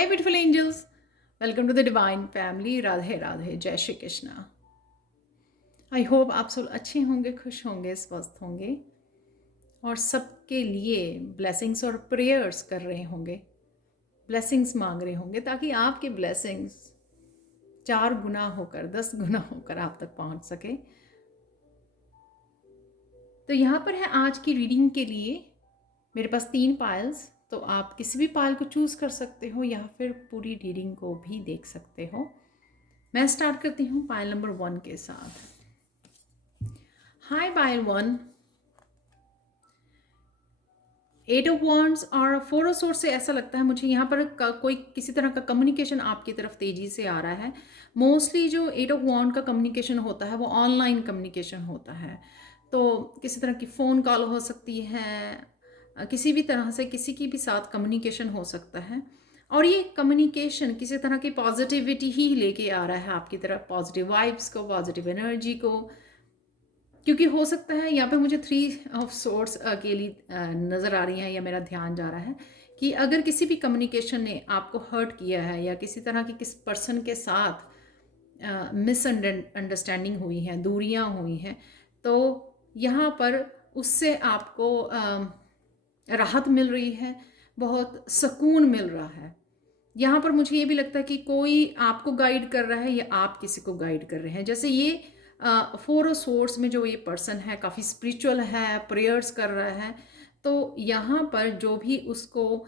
Hi, beautiful angels. Welcome to the Divine Family. Radhe Radhe, जय Shri Krishna. I hope आप सब अच्छे होंगे, खुश होंगे, स्वस्थ होंगे और सबके लिए ब्लेसिंग्स और प्रेयर्स कर रहे होंगे, ब्लेसिंग्स मांग रहे होंगे ताकि आपके ब्लेसिंग्स 4 गुना होकर 10 गुना होकर आप तक पहुंच सके। तो यहाँ पर है आज की रीडिंग के लिए मेरे पास 3 पायल्स, तो आप किसी भी पायल को चूज़ कर सकते हो या फिर पूरी रीडिंग को भी देख सकते हो। मैं स्टार्ट करती हूँ पायल नंबर 1 के साथ। हाय पायल 1, 8 ऑफ वॉन्ड्स और 4 ऑफ सोर्स से ऐसा लगता है मुझे यहाँ पर कोई किसी तरह का कम्युनिकेशन आपकी तरफ तेज़ी से आ रहा है। मोस्टली जो 8 ऑफ वॉन्ड का कम्युनिकेशन होता है वो ऑनलाइन कम्युनिकेशन होता है, तो किसी तरह की फ़ोन कॉल हो सकती है, किसी भी तरह से किसी की भी साथ कम्युनिकेशन हो सकता है। और ये कम्युनिकेशन किसी तरह की पॉजिटिविटी ही लेके आ रहा है आपकी तरफ, पॉजिटिव वाइब्स को, पॉजिटिव एनर्जी को, क्योंकि हो सकता है यहाँ पे मुझे 3 ऑफ सोर्स अकेली नज़र आ रही हैं या मेरा ध्यान जा रहा है कि अगर किसी भी कम्युनिकेशन ने आपको हर्ट किया है या किसी तरह की किस पर्सन के साथ मिसअंडरस्टैंडिंग हुई है, दूरियां हुई हैं, तो यहाँ पर उससे आपको राहत मिल रही है, बहुत सुकून मिल रहा है। यहाँ पर मुझे ये भी लगता है कि कोई आपको गाइड कर रहा है या आप किसी को गाइड कर रहे हैं। जैसे ये 4 ऑफ सोर्स में जो ये पर्सन है काफ़ी स्पिरिचुअल है, प्रेयर्स कर रहा है, तो यहाँ पर जो भी उसको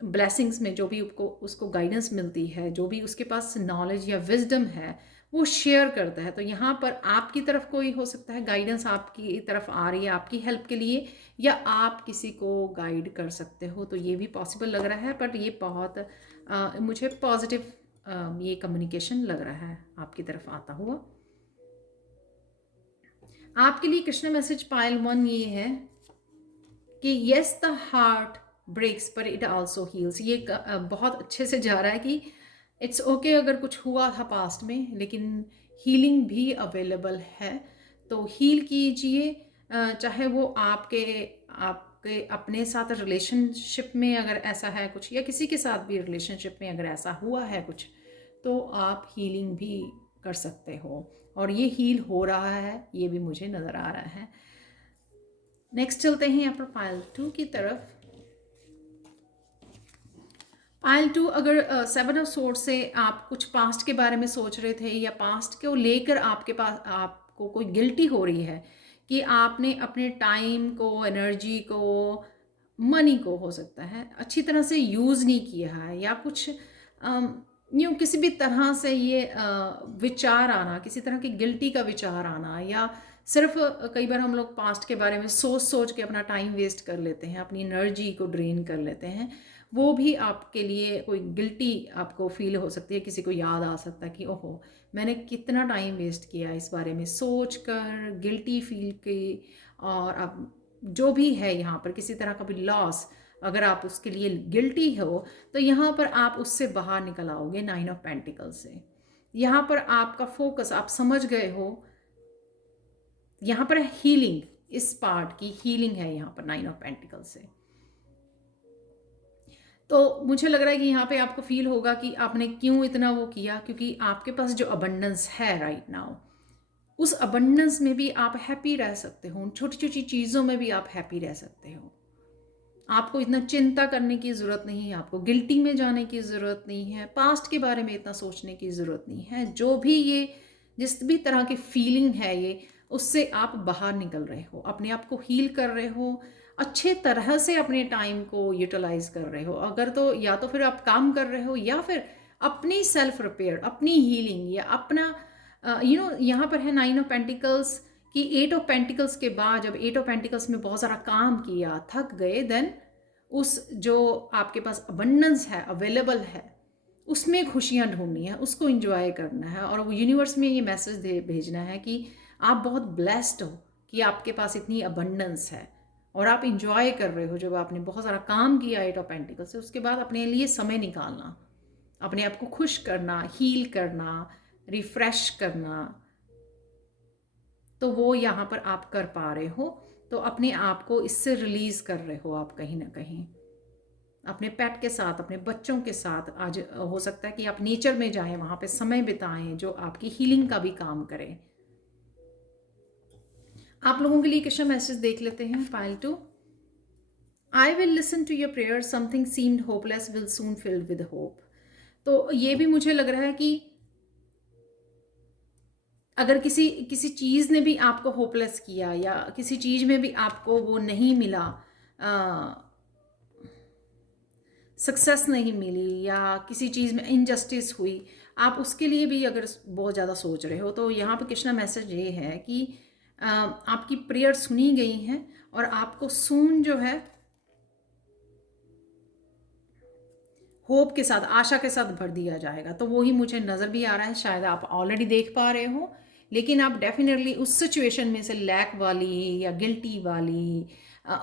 ब्लेसिंग्स में जो भी उसको गाइडेंस मिलती है, जो भी उसके पास नॉलेज या विजडम है वो शेयर करता है। तो यहाँ पर आपकी तरफ कोई हो सकता है गाइडेंस आपकी तरफ आ रही है आपकी हेल्प के लिए, या आप किसी को गाइड कर सकते हो, तो ये भी पॉसिबल लग रहा है। बट ये बहुत मुझे पॉजिटिव ये कम्युनिकेशन लग रहा है आपकी तरफ आता हुआ। आपके लिए कृष्ण मैसेज पायल 1 ये है कि येस द हार्ट ब्रेक्स पर इट आल्सो हील्स। ये बहुत अच्छे से जा रहा है कि इट्स ओके अगर कुछ हुआ था पास्ट में, लेकिन हीलिंग भी अवेलेबल है, तो हील कीजिए। चाहे वो आपके आपके अपने साथ रिलेशनशिप में अगर ऐसा है कुछ, या किसी के साथ भी रिलेशनशिप में अगर ऐसा हुआ है कुछ, तो आप हीलिंग भी कर सकते हो और ये हील हो रहा है, ये भी मुझे नज़र आ रहा है। नेक्स्ट चलते हैं यहाँ पर पायल 2 की तरफ। पायल 2, अगर 7 ऑफ सोर्ड से आप कुछ पास्ट के बारे में सोच रहे थे या पास्ट को लेकर आपके पास आपको कोई गिल्टी हो रही है कि आपने अपने टाइम को, एनर्जी को, मनी को हो सकता है अच्छी तरह से यूज़ नहीं किया है, या कुछ यूँ किसी भी तरह से ये विचार आना, किसी तरह की गिल्टी का विचार आना, या सिर्फ कई बार हम लोग पास्ट के बारे में सोच सोच के अपना टाइम वेस्ट कर लेते हैं, अपनी एनर्जी को ड्रेन कर लेते हैं, वो भी आपके लिए कोई गिल्टी आपको फील हो सकती है। किसी को याद आ सकता है कि ओहो मैंने कितना टाइम वेस्ट किया इस बारे में सोच कर, गिल्टी फील की। और अब जो भी है यहाँ पर किसी तरह का भी लॉस, अगर आप उसके लिए गिल्टी हो, तो यहाँ पर आप उससे बाहर निकल आओगे 9 ऑफ पेंटिकल से। यहाँ पर आपका फोकस, आप समझ गए हो, यहाँ पर हीलिंग, इस पार्ट की हीलिंग है यहाँ पर 9 ऑफ पेंटिकल से। तो मुझे लग रहा है कि यहाँ पे आपको फील होगा कि आपने क्यों इतना वो किया, क्योंकि आपके पास जो अबंडेंस है राइट नाउ, उस अबंडेंस में भी आप हैप्पी रह सकते हो, छोटी छोटी चीज़ों में भी आप हैप्पी रह सकते हो। आपको इतना चिंता करने की ज़रूरत नहीं है, आपको गिल्टी में जाने की ज़रूरत नहीं है, पास्ट के बारे में इतना सोचने की ज़रूरत नहीं है। जो भी ये जिस भी तरह की फीलिंग है ये, उससे आप बाहर निकल रहे हो, अपने आप को हील कर रहे हो, अच्छे तरह से अपने टाइम को यूटिलाइज कर रहे हो। अगर तो या तो फिर आप काम कर रहे हो या फिर अपनी सेल्फ रिपेयर, अपनी हीलिंग, या अपना यहाँ पर है 9 ऑफ पेंटिकल्स कि 8 ऑफ पेंटिकल्स के बाद जब 8 ऑफ पेंटिकल्स में बहुत सारा काम किया, थक गए, देन उस जो आपके पास अबंडेंस है, अवेलेबल है, उसमें खुशियाँ ढूंढनी है, उसको इंजॉय करना है, और वो यूनिवर्स में ये मैसेज दे भेजना है कि आप बहुत ब्लेस्ड हो कि आपके पास इतनी अबंडेंस है और आप इंजॉय कर रहे हो। जब आपने बहुत सारा काम किया 8 ऑफ पेंटिकल से, उसके बाद अपने लिए समय निकालना, अपने आप को खुश करना, हील करना, रिफ्रेश करना, तो वो यहाँ पर आप कर पा रहे हो। तो अपने आप को इससे रिलीज़ कर रहे हो आप कहीं ना कहीं। अपने पेट के साथ, अपने बच्चों के साथ। आज हो सकता है कि आप नेचर में जाएं, वहाँ पे समय बिताएं जो आपकी हीलिंग का भी काम करे। आप लोगों के लिए क्वेश्चन मैसेज देख लेते हैं। Pile 2, I will listen to your prayer, something seemed hopeless will soon filled with hope. तो ये भी मुझे लग रहा है कि अगर किसी किसी चीज़ ने भी आपको होपलेस किया या किसी चीज़ में भी आपको वो नहीं मिला, सक्सेस नहीं मिली या किसी चीज़ में इनजस्टिस हुई, आप उसके लिए भी अगर बहुत ज़्यादा सोच रहे हो, तो यहाँ पे कृष्णा मैसेज ये है कि आपकी प्रेयर सुनी गई हैं और आपको सून जो है होप के साथ, आशा के साथ भर दिया जाएगा। तो वो ही मुझे नज़र भी आ रहा है, शायद आप ऑलरेडी देख पा रहे हो, लेकिन आप डेफिनेटली उस सिचुएशन में से, लैक वाली या गिल्टी वाली,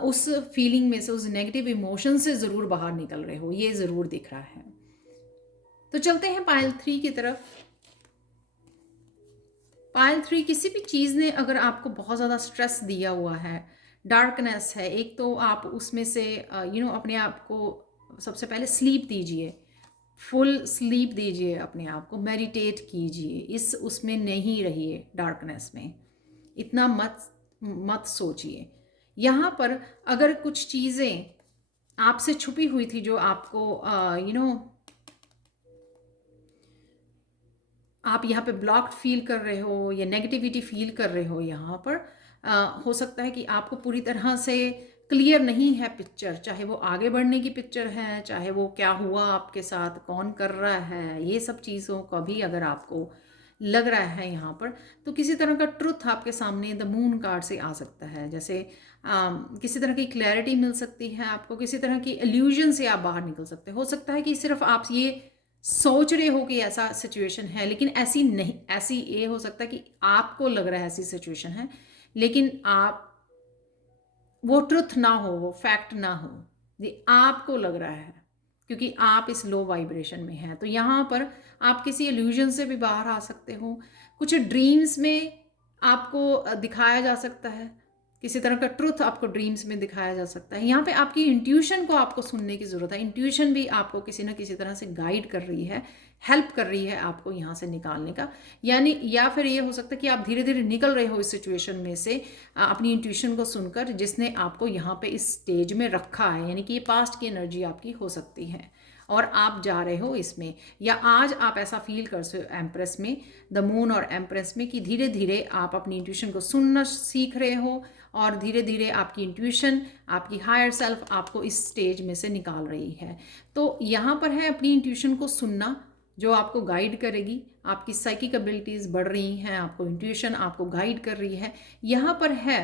उस फीलिंग में से, उस नेगेटिव इमोशन से ज़रूर बाहर निकल रहे हो, ये ज़रूर दिख रहा है। तो चलते हैं पाइल 3 की तरफ। पाइल 3, किसी भी चीज़ ने अगर आपको बहुत ज़्यादा स्ट्रेस दिया हुआ है, डार्कनेस है, एक तो आप उसमें से अपने आप को सबसे पहले स्लीप दीजिए, फुल स्लीप दीजिए अपने आप को, मेडिटेट कीजिए, इस उसमें नहीं रहिए, डार्कनेस में इतना मत मत सोचिए। यहाँ पर अगर कुछ चीज़ें आपसे छुपी हुई थी जो आपको आप यहाँ पे ब्लॉक्ड फील कर रहे हो या नेगेटिविटी फील कर रहे हो, यहाँ पर हो सकता है कि आपको पूरी तरह से क्लियर नहीं है पिक्चर, चाहे वो आगे बढ़ने की पिक्चर है, चाहे वो क्या हुआ आपके साथ, कौन कर रहा है, ये सब चीज़ों का भी अगर आपको लग रहा है यहाँ पर, तो किसी तरह का ट्रुथ आपके सामने द मून कार्ड से आ सकता है। जैसे किसी तरह की क्लैरिटी मिल सकती है आपको, किसी तरह की इल्यूजन से आप बाहर निकल सकते हो सकता है कि सिर्फ आप ये सोच रहे हो कि ऐसा सिचुएशन है, लेकिन ऐसी नहीं, ऐसी ये हो सकता है कि आपको लग रहा है ऐसी सिचुएशन है, लेकिन आप वो ट्रुथ ना हो, वो फैक्ट ना हो, ये आपको लग रहा है क्योंकि आप इस लो वाइब्रेशन में हैं। तो यहाँ पर आप किसी इल्यूजन से भी बाहर आ सकते हो, कुछ ड्रीम्स में आपको दिखाया जा सकता है, किसी तरह का ट्रुथ आपको ड्रीम्स में दिखाया जा सकता है। यहाँ पे आपकी इंट्यूशन को आपको सुनने की ज़रूरत है। इंट्यूशन भी आपको किसी न किसी तरह से गाइड कर रही है, हेल्प कर रही है आपको यहाँ से निकालने का। यानी या फिर ये हो सकता है कि आप धीरे धीरे निकल रहे हो इस सिचुएशन में से अपनी इंट्यूशन को सुनकर, जिसने आपको यहाँ पे इस स्टेज में रखा है। यानी कि ये पास्ट की एनर्जी आपकी हो सकती है और आप जा रहे हो इसमें, या आज आप ऐसा फील कर सकते हो एम्प्रेस में, द मून और एम्प्रेस में, कि धीरे धीरे आप अपनी इंट्यूशन को सुनना सीख रहे हो और धीरे धीरे आपकी इंट्यूशन, आपकी हायर सेल्फ आपको इस स्टेज में से निकाल रही है। तो यहाँ पर है अपनी इंट्यूशन को सुनना, जो आपको गाइड करेगी। आपकी साइकिक एबिलिटीज़ बढ़ रही हैं, आपको इंट्यूशन आपको गाइड कर रही है। यहाँ पर है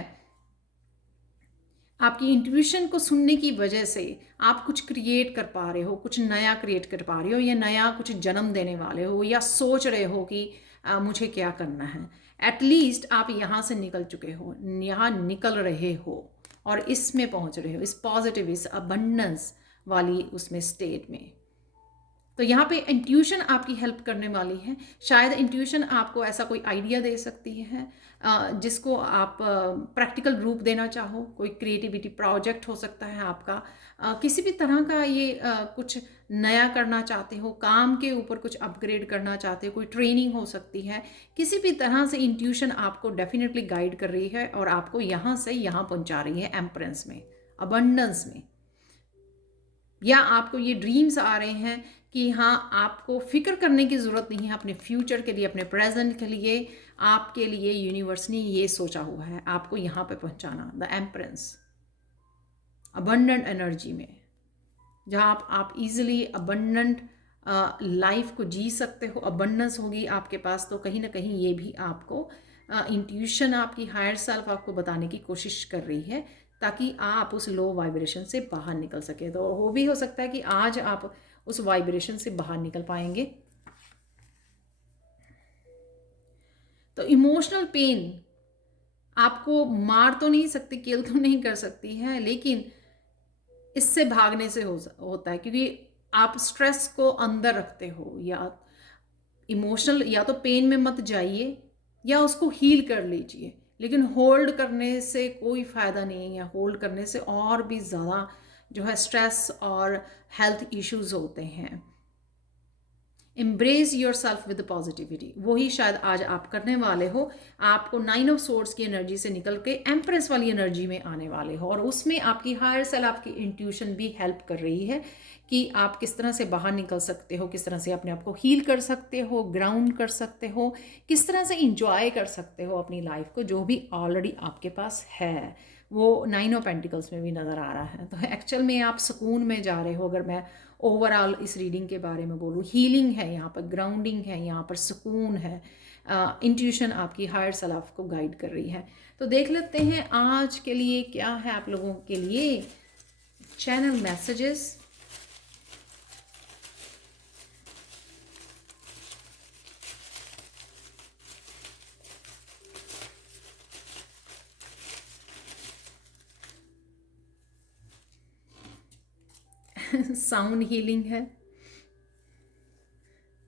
आपकी इंट्यूशन को सुनने की वजह से आप कुछ क्रिएट कर पा रहे हो, कुछ नया क्रिएट कर पा रहे हो, या नया कुछ जन्म देने वाले हो, या सोच रहे हो कि मुझे क्या करना है। एटलीस्ट आप यहाँ से निकल चुके हो, यहाँ निकल रहे हो और इसमें पहुँच रहे हो, इस पॉजिटिव, इस अबंडेंस वाली उसमें स्टेट में। तो यहाँ पे इंट्यूशन आपकी हेल्प करने वाली है। शायद इंट्यूशन आपको ऐसा कोई आइडिया दे सकती है जिसको आप प्रैक्टिकल रूप देना चाहो। कोई क्रिएटिविटी प्रोजेक्ट हो सकता है आपका, किसी भी तरह का ये कुछ नया करना चाहते हो, काम के ऊपर कुछ अपग्रेड करना चाहते हो, कोई ट्रेनिंग हो सकती है। किसी भी तरह से इंट्यूशन आपको डेफिनेटली गाइड कर रही है और आपको यहाँ से यहाँ पहुँचा रही है, एम्परेंस में, अबंडेंस में। या आपको ये ड्रीम्स आ रहे हैं कि हाँ, आपको फिक्र करने की ज़रूरत नहीं है अपने फ्यूचर के लिए, अपने प्रेजेंट के लिए। आपके लिए यूनिवर्स ने ये सोचा हुआ है आपको यहाँ पे पहुँचाना, द एम्परेंस, अबंडेंट एनर्जी में, जहाँ आप इजीली अबंडेंट लाइफ को जी सकते हो। अबंडेंस होगी आपके पास, तो कहीं ना कहीं ये भी आपको इंट्यूशन, आपकी हायर सेल्फ आपको बताने की कोशिश कर रही है ताकि आप उस लो वाइब्रेशन से बाहर निकल सके। तो वो भी हो सकता है कि आज आप उस वाइब्रेशन से बाहर निकल पाएंगे। तो इमोशनल पेन आपको मार तो नहीं सकती, किल तो नहीं कर सकती है, लेकिन इससे भागने से होता है, क्योंकि आप स्ट्रेस को अंदर रखते हो। या इमोशनल, या तो पेन में मत जाइए या उसको हील कर लीजिए, लेकिन होल्ड करने से कोई फ़ायदा नहीं है। होल्ड करने से और भी ज़्यादा जो है स्ट्रेस और हेल्थ इश्यूज होते हैं। Embrace your self with positivity, वही शायद आज आप करने वाले हो। आपको 9 ऑफ सोर्ड्स की एनर्जी से निकल के एम्प्रेस वाली एनर्जी में आने वाले हो, और उसमें आपकी हायर सेल्फ, आपकी इंट्यूशन भी हेल्प कर रही है कि आप किस तरह से बाहर निकल सकते हो, किस तरह से अपने आप को हील कर सकते हो, ग्राउंड कर सकते हो, किस तरह से इंजॉय कर सकते हो अपनी लाइफ को, जो भी ऑलरेडी आपके पास है। वो 9 ऑफ पेंटिकल्स में भी नज़र आ रहा है। तो एक्चुअल में आप सुकून में जा रहे हो। अगर मैं ओवरऑल इस रीडिंग के बारे में बोलूँ, हीलिंग है यहाँ पर, ग्राउंडिंग है यहाँ पर, सुकून है, इंट्यूशन आपकी हायर सेल्फ को गाइड कर रही है। तो देख लेते हैं आज के लिए क्या है आप लोगों के लिए चैनल मैसेजेस। साउंड हीलिंग है,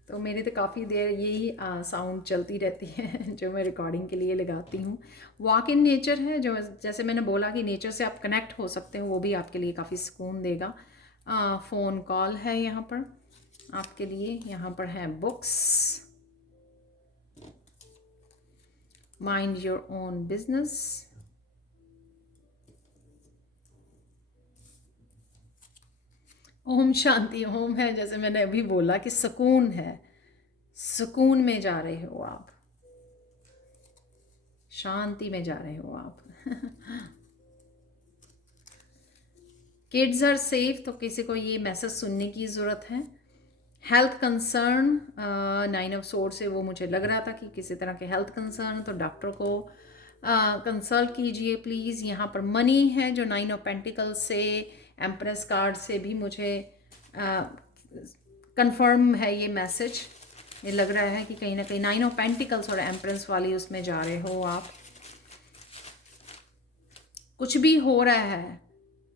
तो मेरी तो काफ़ी देर यही साउंड चलती रहती है जो मैं रिकॉर्डिंग के लिए लगाती हूँ। वॉक इन नेचर है, जो जैसे मैंने बोला कि नेचर से आप कनेक्ट हो सकते हो, वो भी आपके लिए काफ़ी सुकून देगा। फ़ोन कॉल है यहाँ पर आपके लिए। यहाँ पर है books, mind your own business, Om Shanti Om है, जैसे मैंने अभी बोला कि सुकून है, सुकून में जा रहे हो आप, शांति में जा रहे हो आप। किड्स आर सेफ, तो किसी को ये मैसेज सुनने की ज़रूरत है। हेल्थ कंसर्न, 9 ऑफ सोर्ड से वो मुझे लग रहा था कि किसी तरह के हेल्थ कंसर्न, तो डॉक्टर को कंसल्ट कीजिए प्लीज़। यहाँ पर मनी है, जो 9 ऑफ पेंटिकल से, एम्प्रेस कार्ड से भी मुझे कंफर्म है ये मैसेज। ये लग रहा है कि कहीं ना कहीं 9 ऑफ पेंटिकल्स और एम्प्रेस वाली उसमें जा रहे हो आप। कुछ भी हो रहा है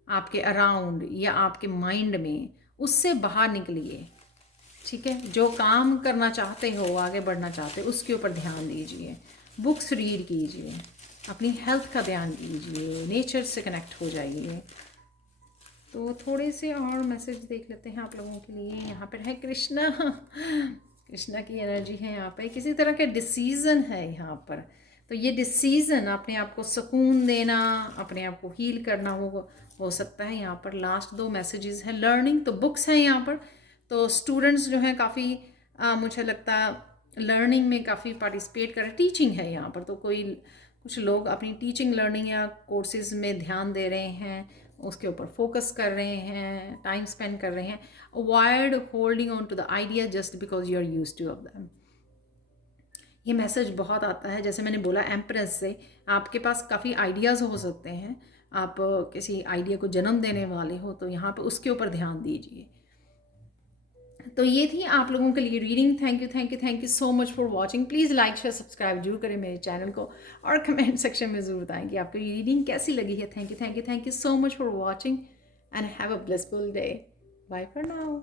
आपके अराउंड या आपके माइंड में, उससे बाहर निकलिए, ठीक है। जो काम करना चाहते हो, आगे बढ़ना चाहते हो, उसके ऊपर ध्यान दीजिए, बुक्स रीड कीजिए, अपनी हेल्थ का ध्यान दीजिए, नेचर से कनेक्ट हो जाइए। तो थोड़े से और मैसेज देख लेते हैं आप लोगों के लिए। यहाँ पर है कृष्णा, कृष्णा की एनर्जी है यहाँ पर। किसी तरह का डिसीज़न है यहाँ पर, तो ये डिसीज़न अपने आप को सुकून देना, अपने आप को हील करना हो सकता है। यहाँ पर लास्ट 2 मैसेजेस हैं। लर्निंग, तो बुक्स हैं यहाँ पर, तो स्टूडेंट्स जो हैं काफ़ी मुझे लगता है लर्निंग में काफ़ी पार्टिसिपेट कर रहे हैं। टीचिंग है यहाँ पर, तो कुछ लोग अपनी टीचिंग, लर्निंग या कोर्सेज में ध्यान दे रहे हैं, उसके ऊपर फोकस कर रहे हैं, टाइम स्पेंड कर रहे हैं। Avoid holding on to the idea just because you are used to of them. ये मैसेज बहुत आता है, जैसे मैंने बोला एम्प्रेस से आपके पास काफ़ी आइडियाज़ हो सकते हैं, आप किसी आइडिया को जन्म देने वाले हो, तो यहाँ पे उसके ऊपर ध्यान दीजिए। तो ये थी आप लोगों के लिए reading. Thank you so much for watching. Please like share subscribe जरूर करें मेरे चैनल को, और कमेंट सेक्शन में ज़रूर बताएं कि आपको ये रीडिंग कैसी लगी है। Thank you so much for watching and have a blessful day. Bye for now.